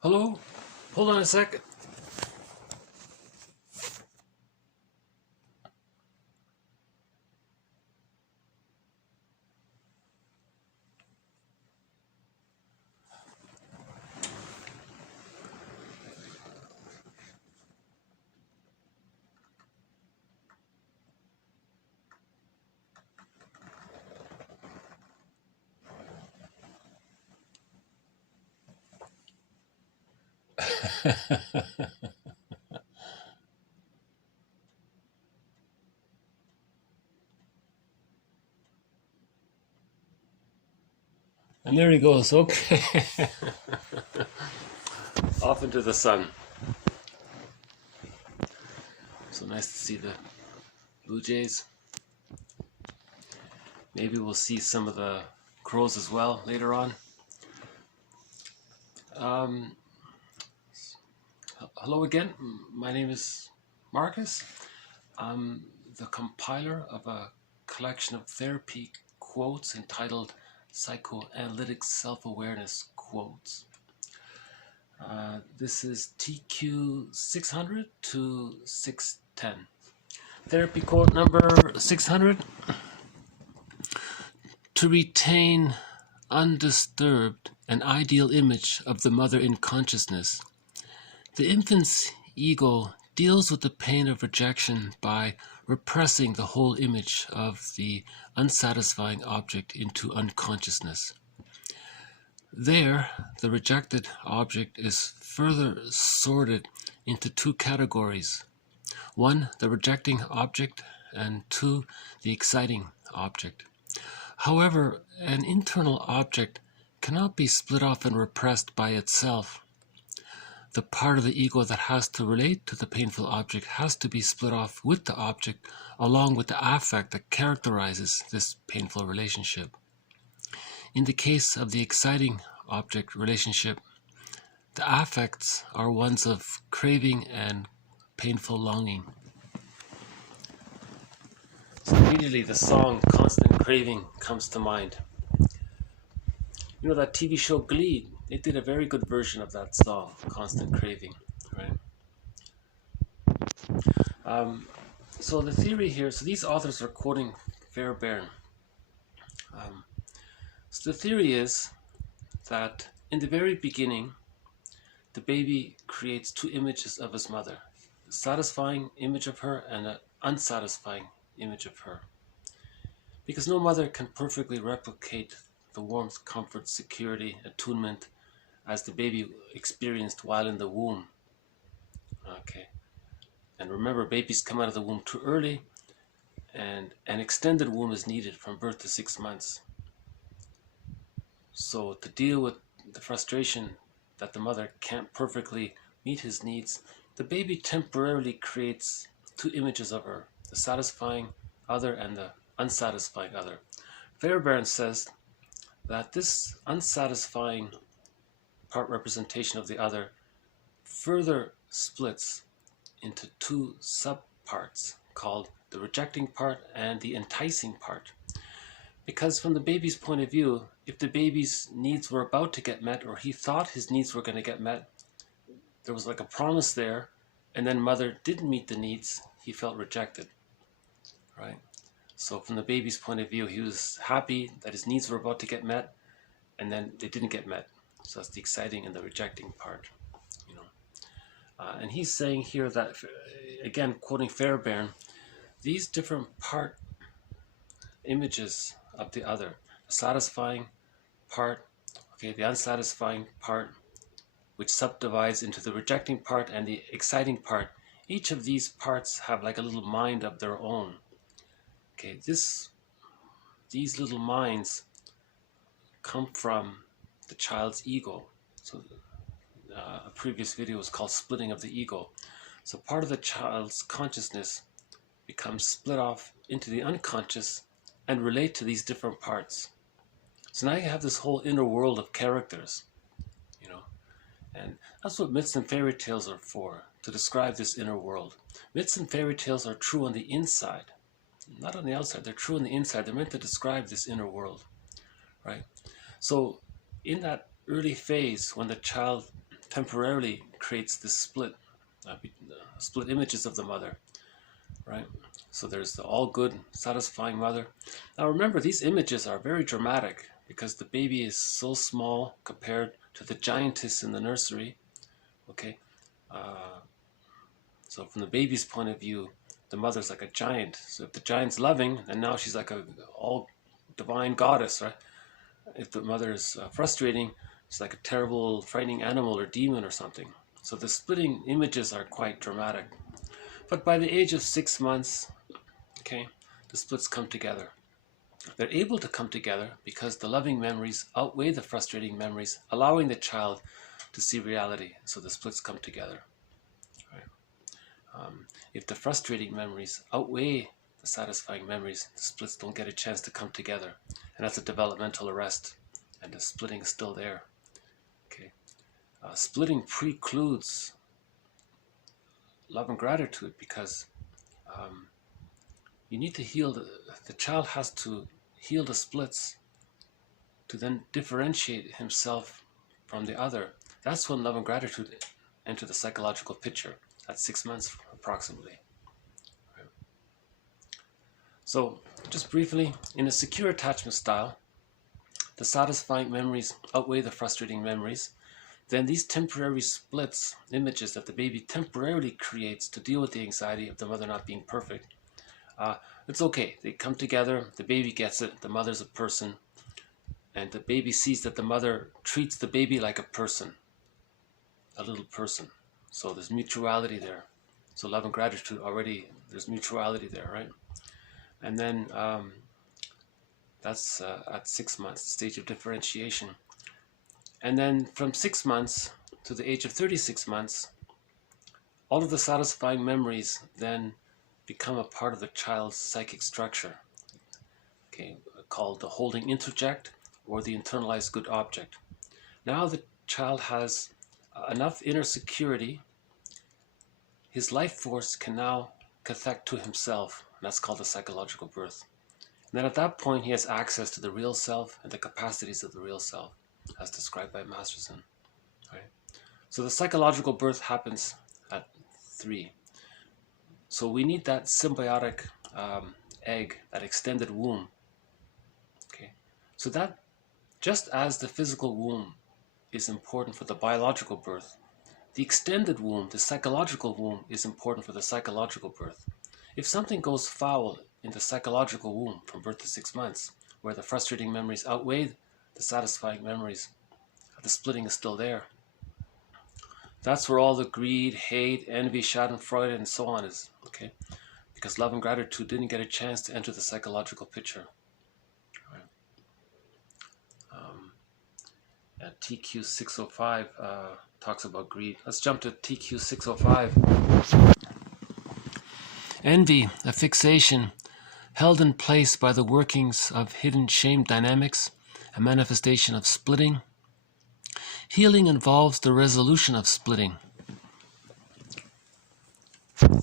Hello? Hold on a second. And there he goes. Okay. Off into the sun. So nice to see the blue jays. Maybe we'll see some of the crows as well later on. Hello again. My name is Marcus. I'm the compiler of a collection of therapy quotes entitled Psychoanalytic Self-Awareness Quotes. This is TQ 600 to 610. Therapy quote number 600. To retain undisturbed an ideal image of the mother in consciousness, the infant's ego deals with the pain of rejection by repressing the whole image of the unsatisfying object into unconsciousness. There, the rejected object is further sorted into two categories. One, the rejecting object, and two, the exciting object. However, an internal object cannot be split off and repressed by itself. The part of the ego that has to relate to the painful object has to be split off with the object along with the affect that characterizes this painful relationship. In the case of the exciting object relationship, the affects are ones of craving and painful longing. So immediately the song Constant Craving comes to mind. You know that TV show Glee, they did a very good version of that song, Constant Craving, right? So the theory here, so these authors are quoting Fairbairn. So the theory is that in the very beginning, the baby creates two images of his mother, a satisfying image of her and an unsatisfying image of her. Because no mother can perfectly replicate the warmth, comfort, security, attunement as the baby experienced while in the womb. Okay. And remember, babies come out of the womb too early, and an extended womb is needed from birth to 6 months. So to deal with the frustration that the mother can't perfectly meet his needs, the baby temporarily creates two images of her, the satisfying other and the unsatisfying other. Fairbairn says that this unsatisfying part representation of the other further splits into two subparts called the rejecting part and the enticing part. Because from the baby's point of view, if the baby's needs were about to get met, or he thought his needs were going to get met, there was like a promise there, and then mother didn't meet the needs, he felt rejected, right? So from the baby's point of view, he was happy that his needs were about to get met, and then they didn't get met. So that's the exciting and the rejecting part, you know. And he's saying here that, again, quoting Fairbairn, these different part images of the other, the satisfying part, okay, the unsatisfying part, which subdivides into the rejecting part and the exciting part. Each of these parts have like a little mind of their own. Okay, these little minds come from the child's ego. So a previous video was called Splitting of the Ego. So part of the child's consciousness becomes split off into the unconscious and relate to these different parts. So now you have this whole inner world of characters, you know, and that's what myths and fairy tales are for, to describe this inner world. Myths and fairy tales are true on the inside, not on the outside. They're true on the inside. They're meant to describe this inner world, right? So in that early phase, when the child temporarily creates this split images of the mother, right? So there's the all good, satisfying mother. Now remember, these images are very dramatic because the baby is so small compared to the giantess in the nursery. Okay, so from the baby's point of view, the mother's like a giant. So if the giant's loving, then now she's like a all divine goddess, right? If the mother is frustrating, she's like a terrible, frightening animal or demon or something. So the splitting images are quite dramatic. But by the age of 6 months, okay, the splits come together. They're able to come together because the loving memories outweigh the frustrating memories, allowing the child to see reality. So the splits come together. Right? If the frustrating memories outweigh the satisfying memories, the splits don't get a chance to come together. And that's a developmental arrest. And the splitting is still there. Okay. Splitting precludes love and gratitude because you need to heal, the child has to heal the splits to then differentiate himself from the other. That's when love and gratitude enter the psychological picture at 6 months approximately. Right. So just briefly, in a secure attachment style, the satisfying memories outweigh the frustrating memories. Then these temporary splits, images that the baby temporarily creates to deal with the anxiety of the mother not being perfect, it's okay. They come together, the baby gets it, the mother's a person, and the baby sees that the mother treats the baby like a person, a little person. So there's mutuality there. So love and gratitude already, there's mutuality there, right? And then that's at 6 months, the stage of differentiation. And then from 6 months to the age of 36 months, all of the satisfying memories then become a part of the child's psychic structure, okay, called the holding interject or the internalized good object. Now the child has enough inner security, his life force can now cathect to himself, and that's called the psychological birth. And then at that point he has access to the real self and the capacities of the real self, as described by Masterson. Right? So the psychological birth happens at 3. So we need that symbiotic egg, that extended womb. Okay, so that just as the physical womb is important for the biological birth, the extended womb, the psychological womb, is important for the psychological birth. If something goes foul in the psychological womb from birth to 6 months, where the frustrating memories outweigh the satisfying memories, the splitting is still there. That's where all the greed, hate, envy, schadenfreude, and so on is, okay? Because love and gratitude didn't get a chance to enter the psychological picture. Right. TQ 605 talks about greed. Let's jump to TQ 605. Envy, a fixation held in place by the workings of hidden shame dynamics, a manifestation of splitting. Healing involves the resolution of splitting.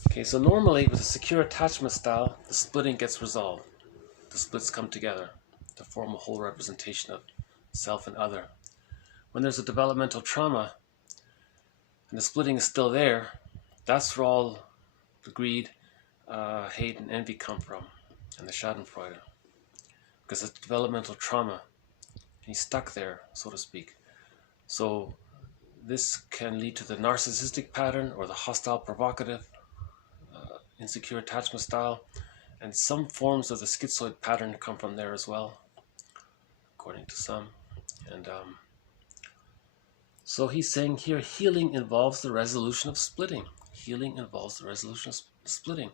Okay, so normally with a secure attachment style, the splitting gets resolved. The splits come together to form a whole representation of self and other. When there's a developmental trauma and the splitting is still there, that's where all the greed, hate, and envy come from, and the schadenfreude. Because it's developmental trauma. He's stuck there, so to speak. So this can lead to the narcissistic pattern or the hostile provocative insecure attachment style, and some forms of the schizoid pattern come from there as well, according to some. And so he's saying here, healing involves the resolution of splitting. Healing involves the resolution of splitting.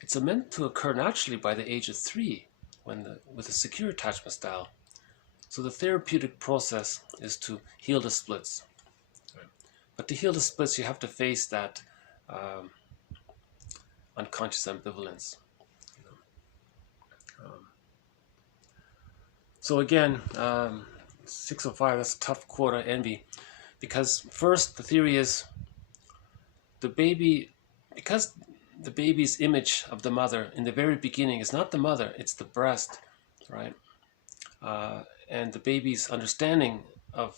It's meant to occur naturally by the age of 3 with a secure attachment style. So the therapeutic process is to heal the splits. Right. But to heal the splits, you have to face that unconscious ambivalence. So again, 605, that's a tough quota, envy. Because first, the theory is because the baby's image of the mother in the very beginning is not the mother, it's the breast, right? And the baby's understanding of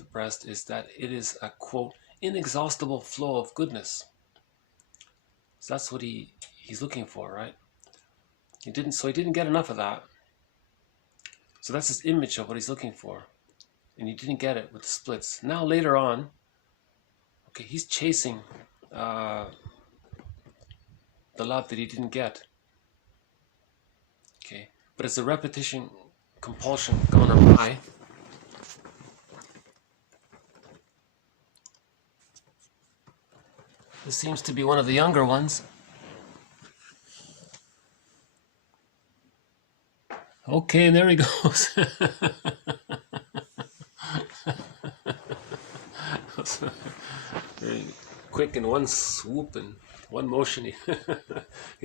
the breast is that it is a, quote, inexhaustible flow of goodness. So that's what he's looking for, right? He didn't get enough of that. So that's his image of what he's looking for. And he didn't get it with the splits. Now later on, okay, he's chasing the love that he didn't get. Okay, but as the repetition compulsion gone awry, this seems to be one of the younger ones. Okay, there he goes. Very quick in one swoop and one motion. He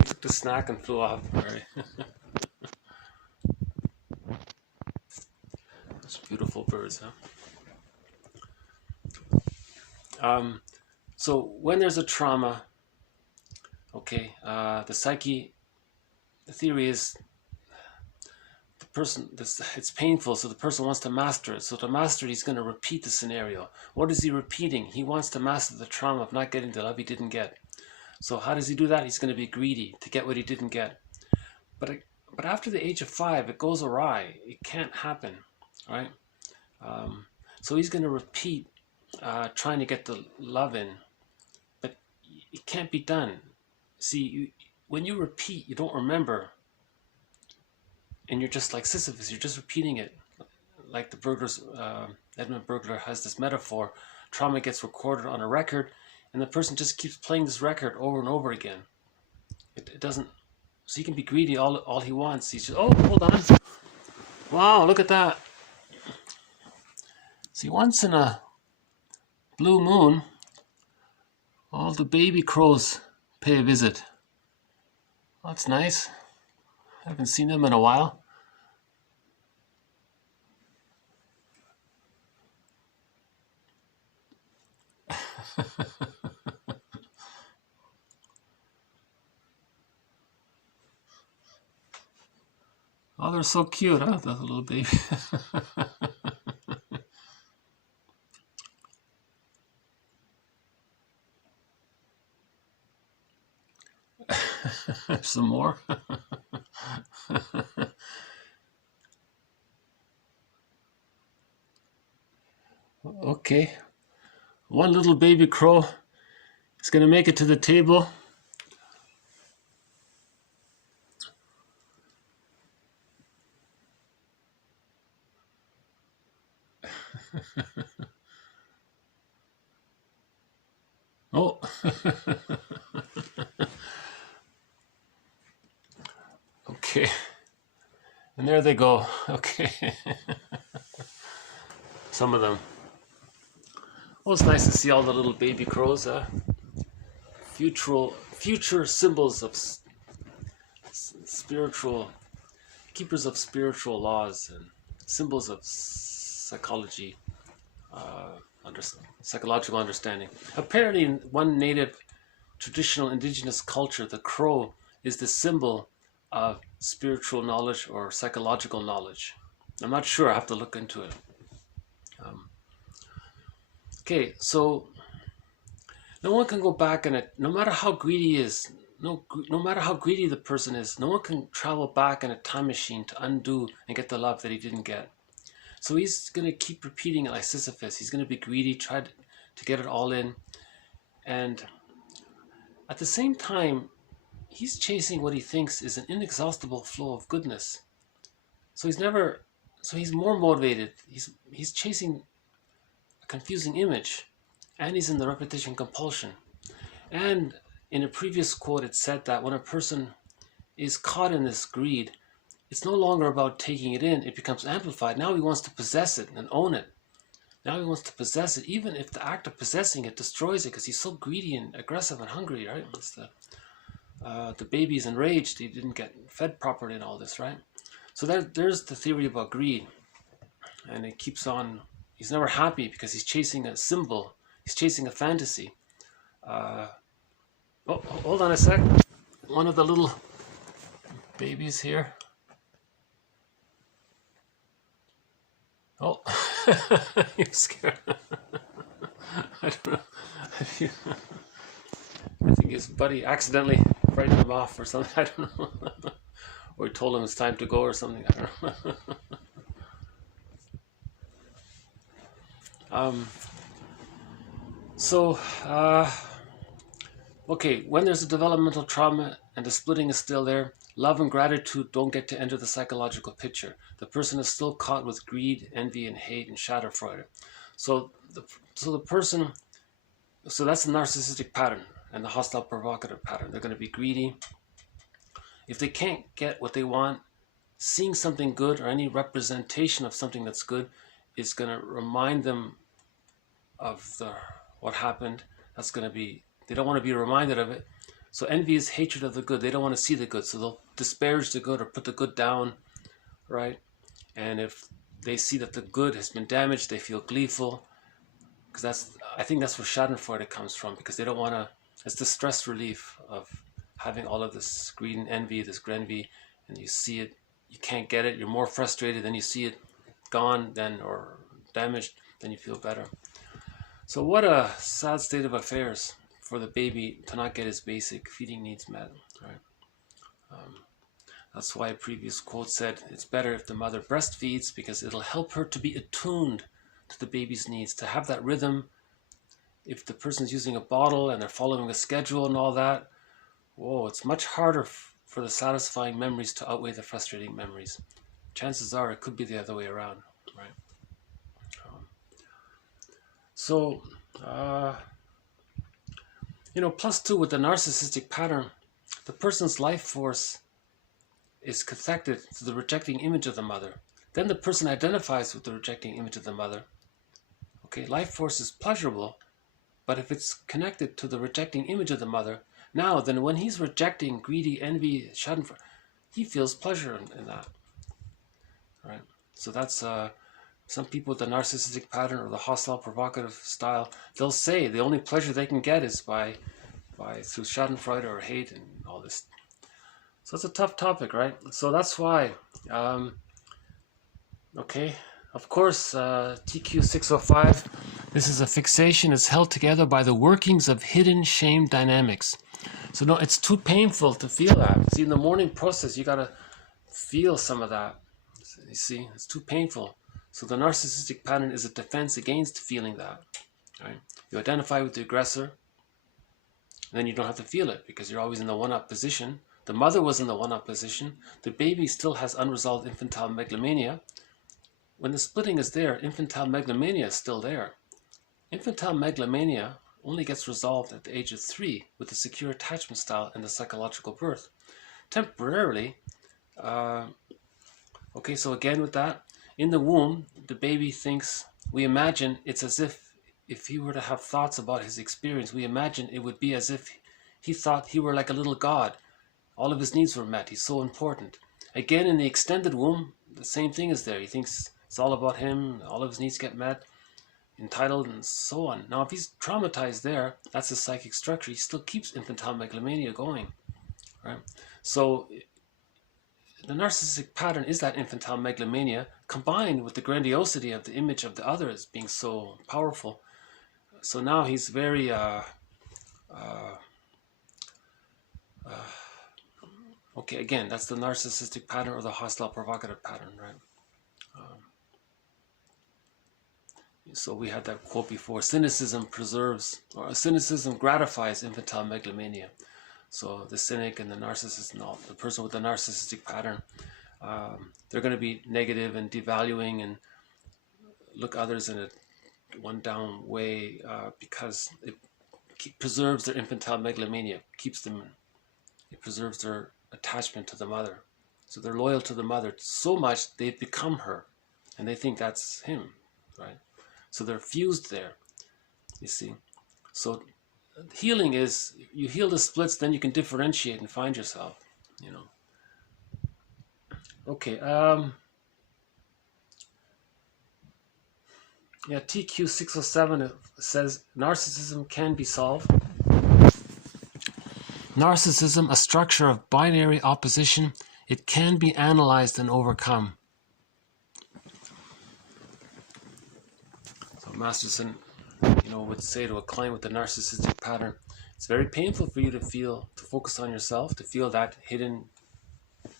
took the snack and flew off. Right. Those beautiful birds, huh? So when there's a trauma, okay, the psyche, the theory is the person, it's painful, so the person wants to master it. So to master it, he's going to repeat the scenario. What is he repeating? He wants to master the trauma of not getting the love he didn't get. So how does he do that? He's going to be greedy to get what he didn't get. But after the age of 5, it goes awry. It can't happen, right? So he's going to repeat trying to get the love in. But it can't be done. See, when you repeat, you don't remember. And you're just like Sisyphus, you're just repeating it. Like the burglars, Edmund Burglar has this metaphor. Trauma gets recorded on a record, and the person just keeps playing this record over and over again. It doesn't, so he can be greedy all he wants. He's just, oh, hold on. Wow, look at that. See, once in a blue moon, all the baby crows pay a visit. Well, that's nice. I haven't seen them in a while. Oh, they're so cute, huh? That little baby. Some more. Okay. One little baby crow is going to make it to the table. Oh. Okay. And there they go. Okay. Some of them. Well, it's nice to see all the little baby crows. Future symbols of spiritual, keepers of spiritual laws and symbols of psychology, psychological understanding. Apparently, in one native traditional indigenous culture, the crow is the symbol of spiritual knowledge or psychological knowledge. I'm not sure. I have to look into it. Okay, so no one can go back and no matter how greedy he is, no matter how greedy the person is, no one can travel back in a time machine to undo and get the love that he didn't get. So he's going to keep repeating it like Sisyphus. He's going to be greedy, try to get it all in. And at the same time, he's chasing what he thinks is an inexhaustible flow of goodness. So he's more motivated. He's chasing a confusing image, and he's in the repetition compulsion. And in a previous quote, it said that when a person is caught in this greed, it's no longer about taking it in, it becomes amplified. Now he wants to possess it and own it. Now he wants to possess it, even if the act of possessing it destroys it, because he's so greedy and aggressive and hungry, right? It's the baby's enraged, he didn't get fed properly and all this, right? So there's the theory about greed. And it keeps on, he's never happy because he's chasing a symbol, he's chasing a fantasy. Oh, hold on a sec. One of the little babies here. Oh, you're scared. I don't know. I think his buddy accidentally frightened him off or something. I don't know. Or he told him it's time to go or something. I don't know. um, so, okay, when there's a developmental trauma and the splitting is still there, love and gratitude don't get to enter the psychological picture. The person is still caught with greed, envy, and hate and Schadenfreude. So the person, so that's the narcissistic pattern and the hostile provocative pattern. They're going to be greedy. If they can't get what they want, seeing something good or any representation of something that's good is going to remind them of what happened. That's going to be, they don't want to be reminded of it. So envy is hatred of the good. They don't want to see the good, so they'll disparage the good or put the good down, right? And if they see that the good has been damaged, they feel gleeful, because I think that's where Schadenfreude comes from, because they don't want to, it's the stress relief of having all of this greed and envy, this grenvy, and you see it, you can't get it, you're more frustrated, then you see it gone then or damaged, then you feel better. So what a sad state of affairs for the baby to not get his basic feeding needs met, right? That's why a previous quote said, it's better if the mother breastfeeds because it'll help her to be attuned to the baby's needs, to have that rhythm. If the person's using a bottle and they're following a schedule and all that, whoa, it's much harder for the satisfying memories to outweigh the frustrating memories. Chances are it could be the other way around, right? So, plus two with the narcissistic pattern, the person's life force is connected to the rejecting image of the mother. Then the person identifies with the rejecting image of the mother. Okay, life force is pleasurable, but if it's connected to the rejecting image of the mother, now then when he's rejecting greedy, envy, schadenfreude, he feels pleasure in that, right? So that's some people with the narcissistic pattern or the hostile provocative style, they'll say the only pleasure they can get is by through schadenfreude or hate and all this. So it's a tough topic, right? So that's why, okay, of course, TQ 605, this is a fixation is held together by the workings of hidden shame dynamics. So no, it's too painful to feel that. See, in the mourning process, you gotta feel some of that. You see, it's too painful. So the narcissistic pattern is a defense against feeling that, right? You identify with the aggressor, and then you don't have to feel it because you're always in the one-up position. The mother was in the one-up position. The baby still has unresolved infantile megalomania. When the splitting is there, infantile megalomania is still there. Infantile megalomania only gets resolved at the age of 3 with the secure attachment style and the psychological birth. Temporarily, okay, so again with that, in the womb, the baby thinks, we imagine it's as if he were to have thoughts about his experience, we imagine it would be as if he thought he were like a little god. All of his needs were met. He's so important. Again, in the extended womb, the same thing is there. He thinks it's all about him. All of his needs get met, entitled, and so on. Now, if he's traumatized there, that's his psychic structure. He still keeps infantile megalomania going, right? So the narcissistic pattern is that infantile megalomania combined with the grandiosity of the image of the other as being so powerful. So now he's very okay, again, that's the narcissistic pattern or the hostile provocative pattern, right? So we had that quote before, cynicism gratifies infantile megalomania. So the cynic and the narcissist and all, the person with the narcissistic pattern, they're going to be negative and devaluing and look others in a one down way because it preserves their infantile megalomania, it preserves their attachment to the mother. So they're loyal to the mother so much they've become her and they think that's him, right? So they're fused there, you see. So healing is, you heal the splits, then you can differentiate and find yourself, you know. Okay, yeah, TQ 607 says narcissism can be solved. Narcissism, a structure of binary opposition, it can be analyzed and overcome. Masterson, would say to a client with a narcissistic pattern, it's very painful for you to focus on yourself, to feel that hidden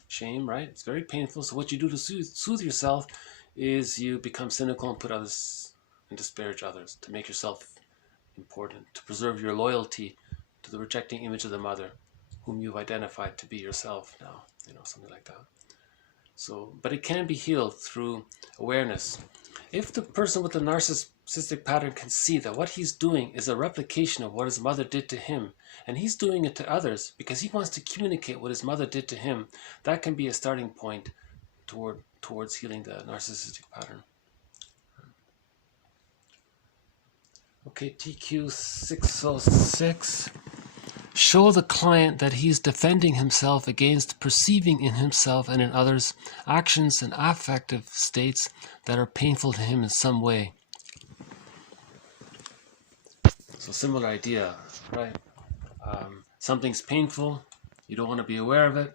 shame, right? It's very painful. So what you do to soothe yourself is you become cynical and put others and disparage others to make yourself important, to preserve your loyalty to the rejecting image of the mother whom you've identified to be yourself now, something like that. So, but it can be healed through awareness. If the person with the narcissistic pattern can see that what he's doing is a replication of what his mother did to him, and he's doing it to others because he wants to communicate what his mother did to him, that can be a starting point towards healing the narcissistic pattern. Okay, TQ 606. Show the client that he's defending himself against perceiving in himself and in others actions and affective states that are painful to him in some way. So similar idea, right? Something's painful, you don't want to be aware of it.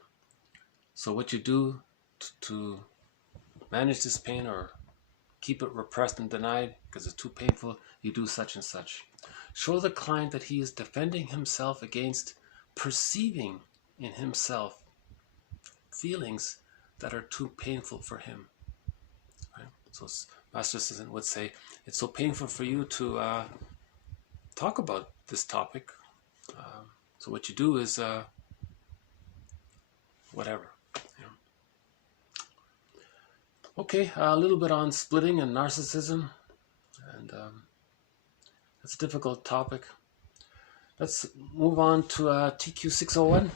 So what you do to manage this pain or keep it repressed and denied because it's too painful, you do such and such. Show the client that he is defending himself against perceiving in himself feelings that are too painful for him. Right? So Masterson would say, it's so painful for you to talk about this topic. So what you do is whatever. Okay, a little bit on splitting and narcissism, and it's a difficult topic. Let's move on to TQ 601.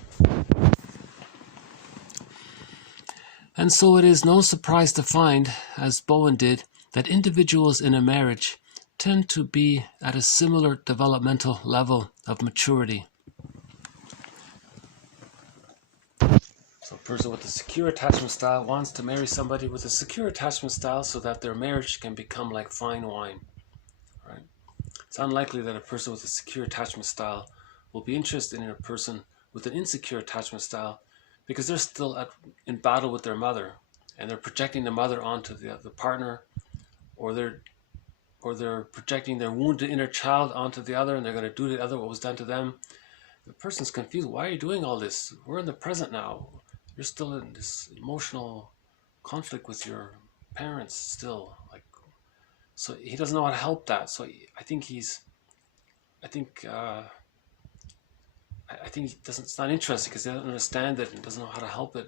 And so it is no surprise to find, as Bowen did, that individuals in a marriage tend to be at a similar developmental level of maturity. So a person with a secure attachment style wants to marry somebody with a secure attachment style so that their marriage can become like fine wine. Right? It's unlikely that a person with a secure attachment style will be interested in a person with an insecure attachment style because they're still in battle with their mother and they're projecting the mother onto the partner, or they're projecting their wounded inner child onto the other, and they're going to do to the other what was done to them. The person's confused. Why are you doing all this? We're in the present now. You're still in this emotional conflict with your parents still. So he doesn't know how to help that. So I think he's not interested because he doesn't understand it and doesn't know how to help it.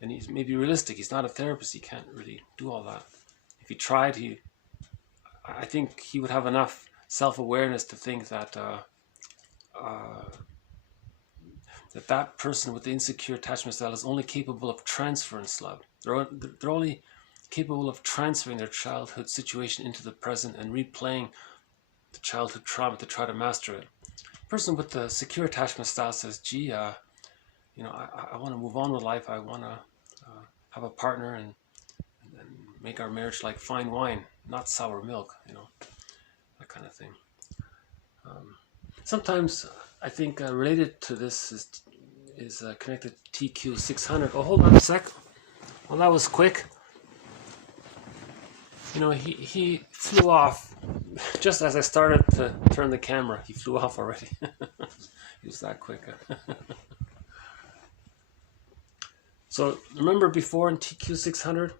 And he's maybe realistic. He's not a therapist. He can't really do all that. If he tried, I think he would have enough self-awareness to think that that person with the insecure attachment style is only capable of transference love. They're only capable of transferring their childhood situation into the present and replaying the childhood trauma to try to master it. The person with the secure attachment style says, gee, I want to move on with life. I want to have a partner and make our marriage like fine wine, not sour milk, that kind of thing. Sometimes I think related to this is connected to TQ 600. Oh, hold on a sec. Well, that was quick. He flew off just as I started to turn the camera. He flew off already. He was that quick. So remember before in TQ 600,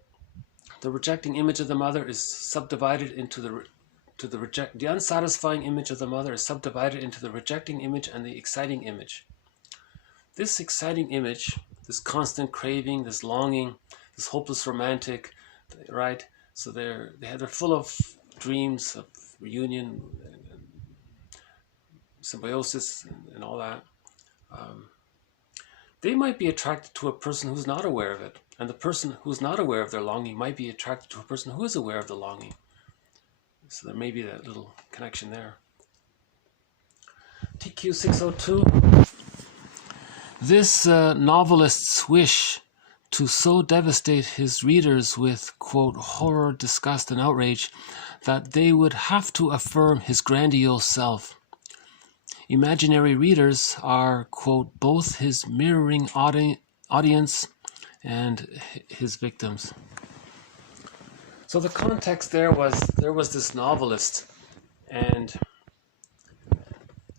the rejecting image of the mother is subdivided into the unsatisfying image of the mother is subdivided into the rejecting image and the exciting image. This exciting image, this constant craving, this longing, this hopeless romantic, right? So they're full of dreams of reunion and symbiosis and all that. They might be attracted to a person who's not aware of it, and the person who's not aware of their longing might be attracted to a person who is aware of the longing. So there may be that little connection there. TQ 602. This novelist's wish to so devastate his readers with, quote, horror, disgust, and outrage that they would have to affirm his grandiose self. Imaginary readers are, quote, both his mirroring audience and his victims. So the context there was this novelist, and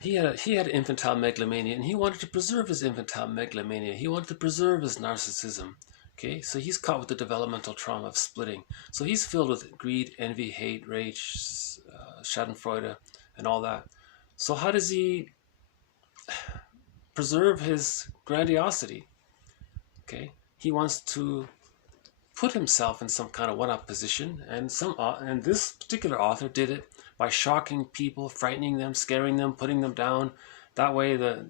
he had infantile megalomania, and he wanted to preserve his infantile megalomania. He wanted to preserve his narcissism. Okay, so he's caught with the developmental trauma of splitting. So he's filled with greed, envy, hate, rage, schadenfreude, and all that. So how does he preserve his grandiosity? Okay, he wants to put himself in some kind of one-up position, and this particular author did it by shocking people, frightening them, scaring them, putting them down. That way, the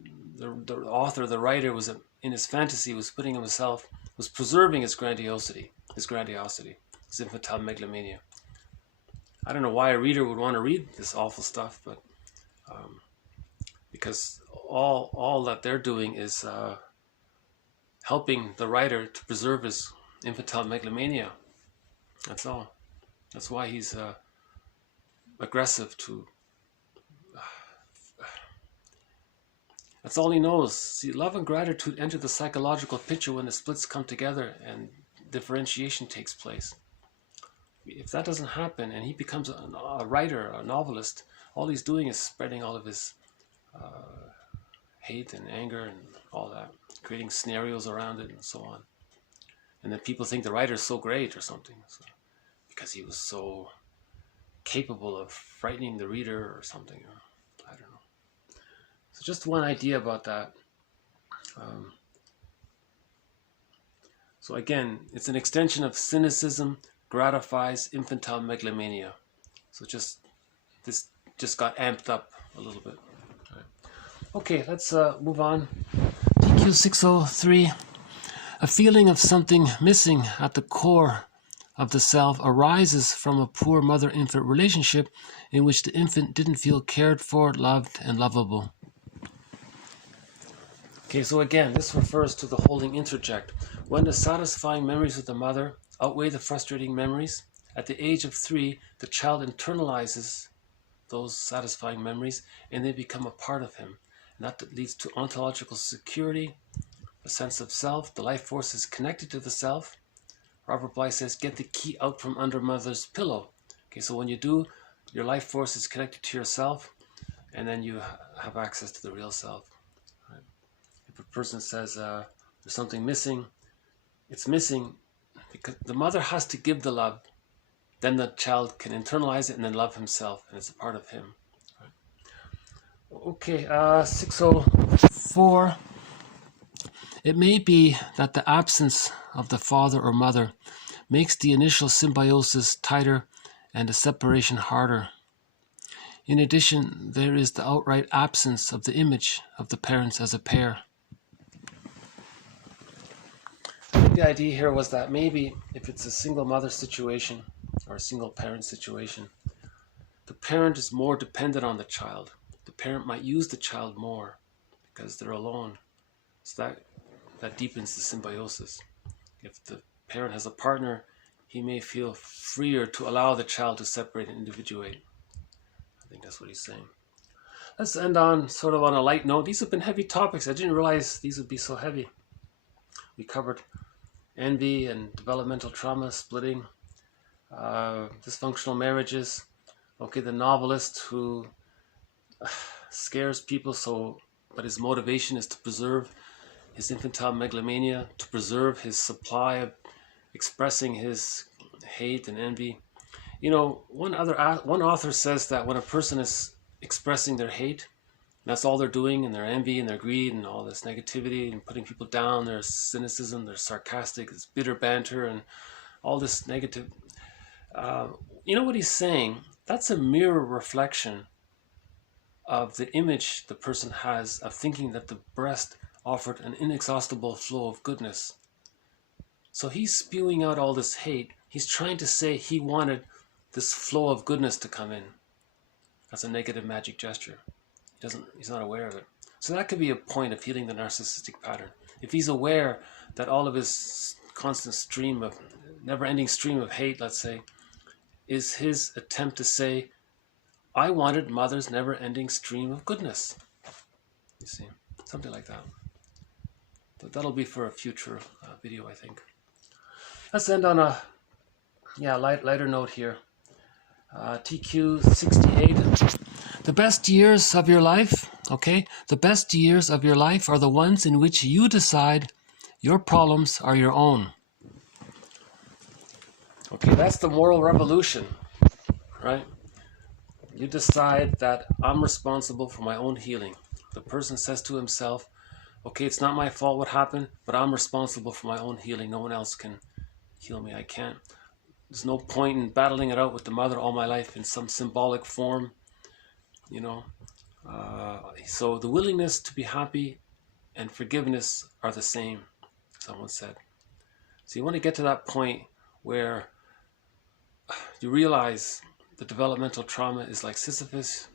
author, the writer, was in his fantasy, was putting himself, was preserving his grandiosity, his infantile megalomania. I don't know why a reader would want to read this awful stuff, but because all that they're doing is helping the writer to preserve his infantile megalomania. That's all. That's why he's aggressive to. That's all he knows. See, love and gratitude enter the psychological picture when the splits come together and differentiation takes place. If that doesn't happen and he becomes a writer, a novelist, all he's doing is spreading all of his hate and anger and all that, creating scenarios around it and so on. And then people think the writer's so great or something, so, because he was so capable of frightening the reader or something. I don't know. So just one idea about that. So again, it's an extension of cynicism gratifies infantile megalomania. So this just got amped up a little bit. Okay, let's move on. TQ 603. A feeling of something missing at the core of the self arises from a poor mother-infant relationship in which the infant didn't feel cared for, loved, and lovable. Okay, so again, this refers to the holding interject. When the satisfying memories of the mother outweigh the frustrating memories, at the age of 3, the child internalizes those satisfying memories and they become a part of him. And that leads to ontological security, a sense of self. The life force is connected to the self. Robert Bly says, get the key out from under mother's pillow. Okay, so when you do, your life force is connected to yourself, and then you have access to the real self. Right? If a person says there's something missing, it's missing because the mother has to give the love. Then the child can internalize it and then love himself, and it's a part of him. Right? Okay, 604. It may be that the absence of the father or mother makes the initial symbiosis tighter and the separation harder. In addition, there is the outright absence of the image of the parents as a pair. The idea here was that maybe if it's a single mother situation or a single parent situation, the parent is more dependent on the child. The parent might use the child more because they're alone. So that deepens the symbiosis. If the parent has a partner, he may feel freer to allow the child to separate and individuate. I think that's what he's saying. Let's end on sort of on a light note. These have been heavy topics. I didn't realize these would be so heavy. We covered envy and developmental trauma, splitting, dysfunctional marriages. Okay, the novelist who scares people, but his motivation is to preserve his infantile megalomania, to preserve his supply of expressing his hate and envy. You know, one author says that when a person is expressing their hate, that's all they're doing, and their envy and their greed and all this negativity and putting people down, their cynicism, their sarcastic, this bitter banter and all this negative. You know what he's saying? That's a mirror reflection of the image the person has of thinking that the breast offered an inexhaustible flow of goodness. So he's spewing out all this hate. He's trying to say he wanted this flow of goodness to come in. That's a negative magic gesture. He's not aware of it. So that could be a point of healing the narcissistic pattern. If he's aware that all of his constant never-ending stream of hate, let's say, is his attempt to say, I wanted mother's never-ending stream of goodness. You see, something like that. But that'll be for a future video, I think. Let's end on a yeah, lighter note here. TQ 68. The best years of your life, okay? The best years of your life are the ones in which you decide your problems are your own. Okay, that's the moral revolution, right? You decide that I'm responsible for my own healing. The person says to himself, okay, it's not my fault what happened, but I'm responsible for my own healing. No one else can heal me. I can't. There's no point in battling it out with the mother all my life in some symbolic form, you know. So the willingness to be happy and forgiveness are the same, someone said. So you want to get to that point where you realize the developmental trauma is like Sisyphus,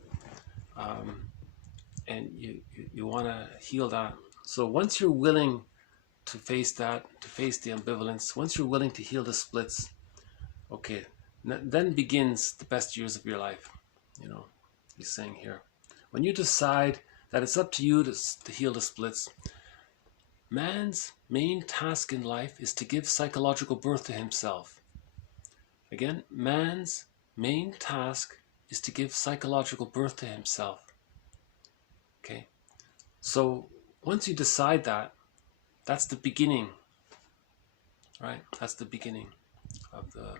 and you want to heal that. So once you're willing to face that, to face the ambivalence, once you're willing to heal the splits, okay, then begins the best years of your life, you know, he's saying here. When you decide that it's up to you to heal the splits, man's main task in life is to give psychological birth to himself. Again, man's main task is to give psychological birth to himself. Okay, so once you decide that, that's the beginning, right? That's the beginning of the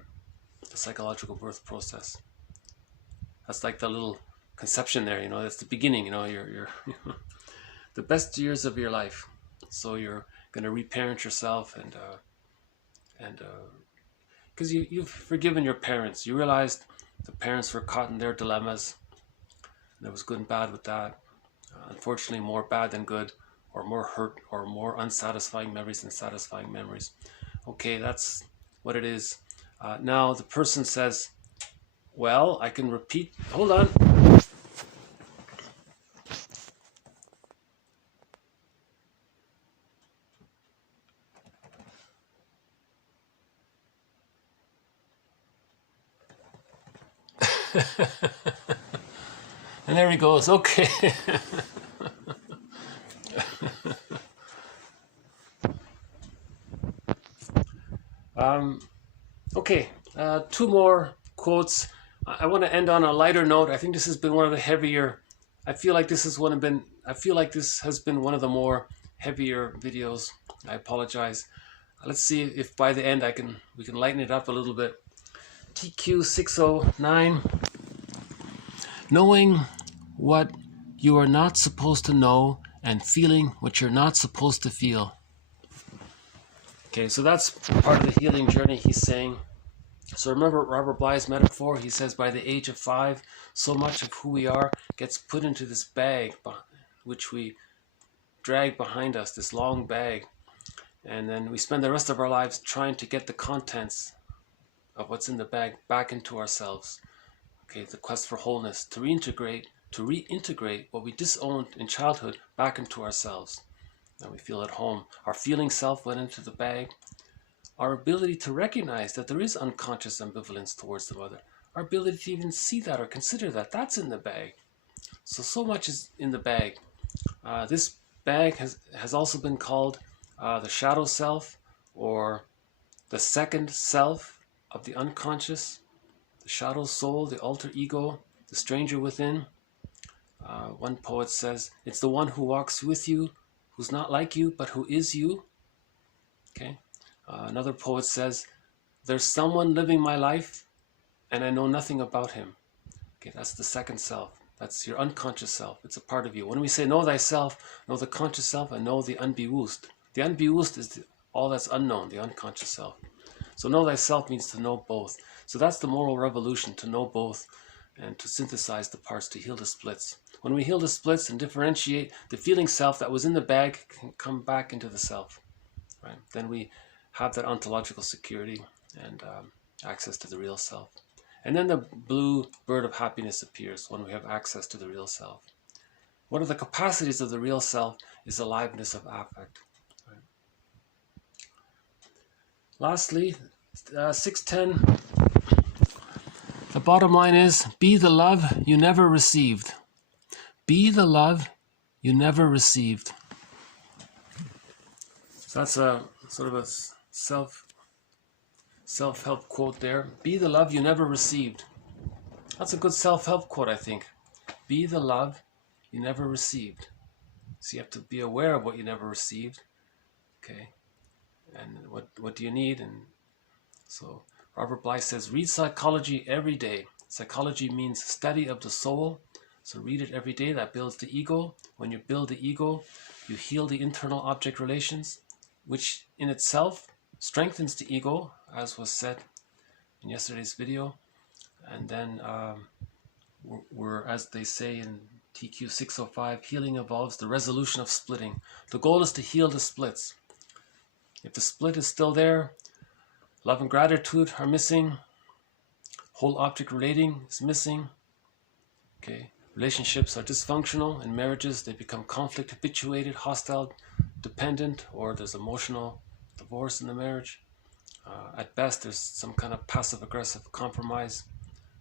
psychological birth process. That's like the little conception there, you know, that's the beginning, you know, you're the best years of your life. So you're going to reparent yourself and because you've forgiven your parents. You realized the parents were caught in their dilemmas. There was good and bad with that. Unfortunately, more bad than good, or more hurt, or more unsatisfying memories than satisfying memories. Okay, that's what it is. Now the person says, well, I can repeat. Hold on. And there he goes. Okay. Okay, two more quotes. I want to end on a lighter note. I think this has been one of the heavier. I feel like this has been one of the more heavier videos. I apologize. Let's see if by the end we can lighten it up a little bit. TQ 609. Knowing what you are not supposed to know and feeling what you're not supposed to feel. Okay, so that's part of the healing journey he's saying. So remember Robert Bly's metaphor. He says by the age of 5, so much of who we are gets put into this bag, which we drag behind us, this long bag. And then we spend the rest of our lives trying to get the contents of what's in the bag back into ourselves. Okay, the quest for wholeness, to reintegrate what we disowned in childhood back into ourselves. And we feel at home. Our feeling self went into the bag. Our ability to recognize that there is unconscious ambivalence towards the mother. Our ability to even see that or consider that, that's in the bag. So much is in the bag. This bag has also been called the shadow self, or the second self of the unconscious, the shadow soul, the alter ego, the stranger within. One poet says, it's the one who walks with you, who's not like you, but who is you. Okay. Another poet says, there's someone living my life and I know nothing about him. Okay, that's the second self. That's your unconscious self. It's a part of you. When we say know thyself, know the conscious self and know the unbewusst. The unbewusst is all that's unknown, the unconscious self. So know thyself means to know both. So that's the moral revolution, to know both and to synthesize the parts, to heal the splits. When we heal the splits and differentiate, the feeling self that was in the bag can come back into the self. Right? Then we have that ontological security and access to the real self. And then the blue bird of happiness appears when we have access to the real self. One of the capacities of the real self is aliveness of affect. Right? Lastly, 610. The bottom line is, be the love you never received. Be the love you never received. So that's a sort of a self-help quote there. Be the love you never received. That's a good self-help quote, I think. Be the love you never received. So you have to be aware of what you never received. Okay. And what do you need? And so Robert Bly says, read psychology every day. Psychology means study of the soul. So read it every day. That builds the ego. When you build the ego, you heal the internal object relations, which in itself strengthens the ego, as was said in yesterday's video. And then we're, as they say in TQ 605, healing involves the resolution of splitting. The goal is to heal the splits. If the split is still there, love and gratitude are missing, whole object relating is missing. Okay, relationships are dysfunctional. In marriages, they become conflict habituated, hostile, dependent, or there's emotional divorce in the marriage. At best, there's some kind of passive aggressive compromise.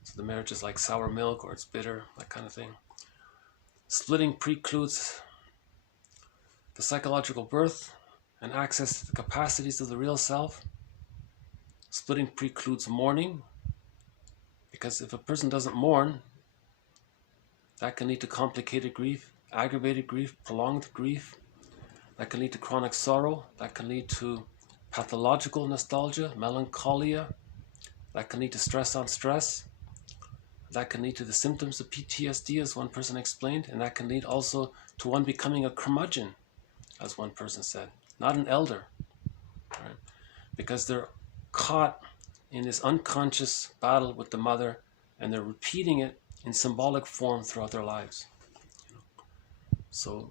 So the marriage is like sour milk, or it's bitter, that kind of thing. Splitting precludes the psychological birth and access to the capacities of the real self. Splitting precludes mourning, because if a person doesn't mourn, that can lead to complicated grief, aggravated grief, prolonged grief. That can lead to chronic sorrow. That can lead to pathological nostalgia, melancholia. That can lead to stress on stress. That can lead to the symptoms of PTSD, as one person explained, and that can lead also to one becoming a curmudgeon, as one person said, not an elder, right? Because they're caught in this unconscious battle with the mother, and they're repeating it in symbolic form throughout their lives. So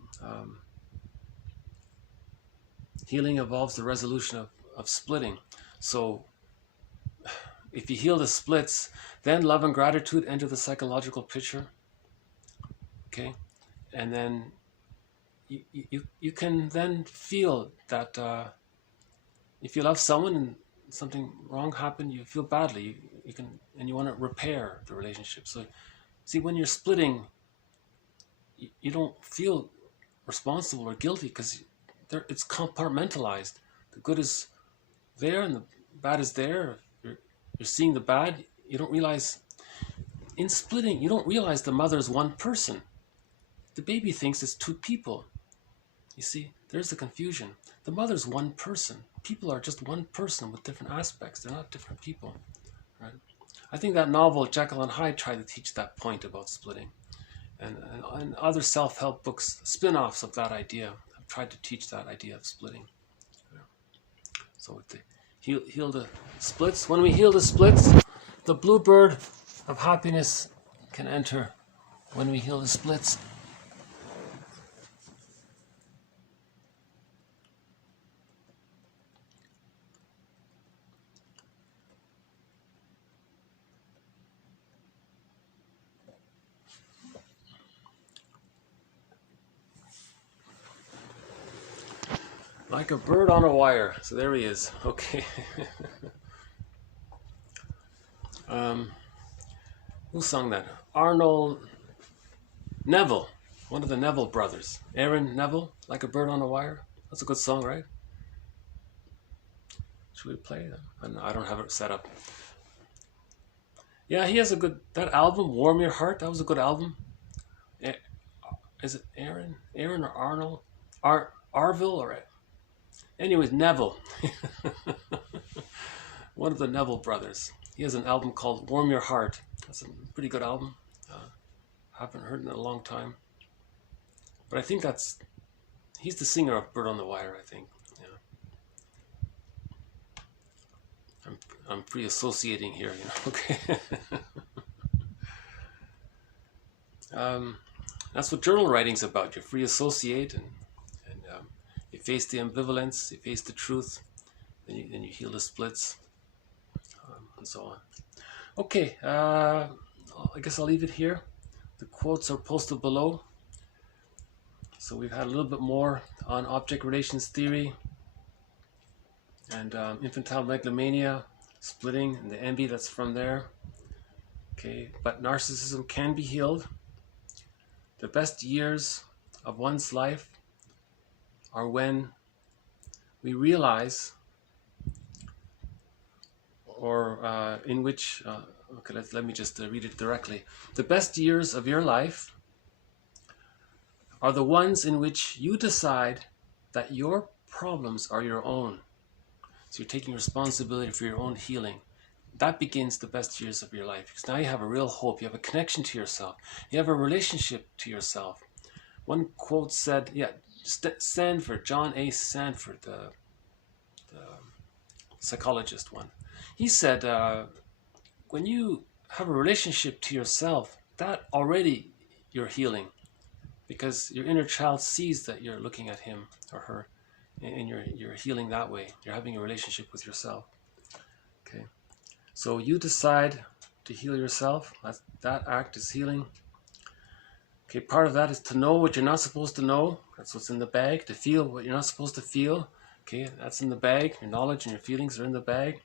healing involves the resolution of splitting. So if you heal the splits, then love and gratitude enter the psychological picture. Okay, and then you can then feel that if you love someone and something wrong happened, you feel badly. You can, and you want to repair the relationship. So, see, when you're splitting, you don't feel responsible or guilty, because it's compartmentalized. The good is there and the bad is there. You're seeing the bad. You don't realize, in splitting, you don't realize the mother is one person. The baby thinks it's two people. You see, there's the confusion. The mother's one person. People are just one person with different aspects. They're not different people, right? I think that novel, Jekyll and Hyde, tried to teach that point about splitting. And other self-help books, spin-offs of that idea, have tried to teach that idea of splitting. So with the heal the splits. When we heal the splits, the bluebird of happiness can enter when we heal the splits. Like a bird on a wire. So there he is. Okay. Who sung that? Arnold Neville, one of the Neville brothers. Aaron Neville, Like a Bird on a Wire. That's a good song, right? Should we play that? I don't have it set up. Yeah, he has a good, that album, Warm Your Heart, that was a good album. Is it Aaron? Aaron or Arnold? Arville or... Anyways, Neville. One of the Neville brothers. He has an album called Warm Your Heart. That's a pretty good album. Haven't heard it in a long time. But I think he's the singer of Bird on the Wire, I think. Yeah. I'm free associating here, okay. That's what journal writing's about. You free associate, and you face the ambivalence, you face the truth, then you heal the splits, and so on. Okay, I guess I'll leave it here. The quotes are posted below. So we've had a little bit more on object relations theory and infantile megalomania, splitting, and the envy that's from there. Okay, but narcissism can be healed. The best years of one's life are when we realize in which, okay, let me just read it directly. The best years of your life are the ones in which you decide that your problems are your own. So you're taking responsibility for your own healing. That begins the best years of your life, because now you have a real hope. You have a connection to yourself. You have a relationship to yourself. One quote said, yeah, Sanford, John A. Sanford, the psychologist one, he said, when you have a relationship to yourself, that already you're healing, because your inner child sees that you're looking at him or her, and you're healing that way. You're having a relationship with yourself. Okay, so you decide to heal yourself. That act is healing. Okay, part of that is to know what you're not supposed to know. That's what's in the bag. To feel what you're not supposed to feel. Okay, that's in the bag. Your knowledge and your feelings are in the bag.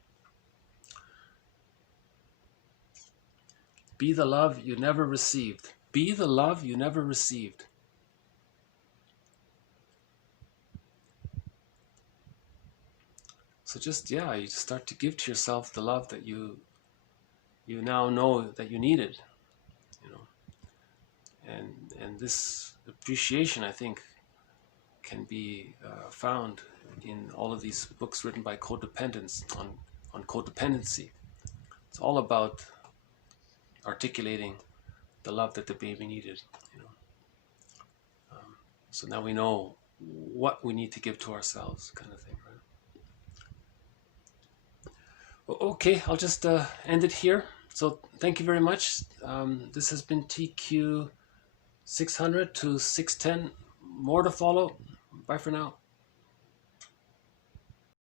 Be the love you never received. Be the love you never received. So just, yeah, you start to give to yourself the love that you now know that you needed, you know. And this appreciation, I think, can be found in all of these books written by codependents on codependency. It's all about articulating the love that the baby needed, you know. So now we know what we need to give to ourselves, kind of thing, right? Okay, I'll just end it here. So thank you very much. This has been TQ 600 to 610. More to follow. Bye for now.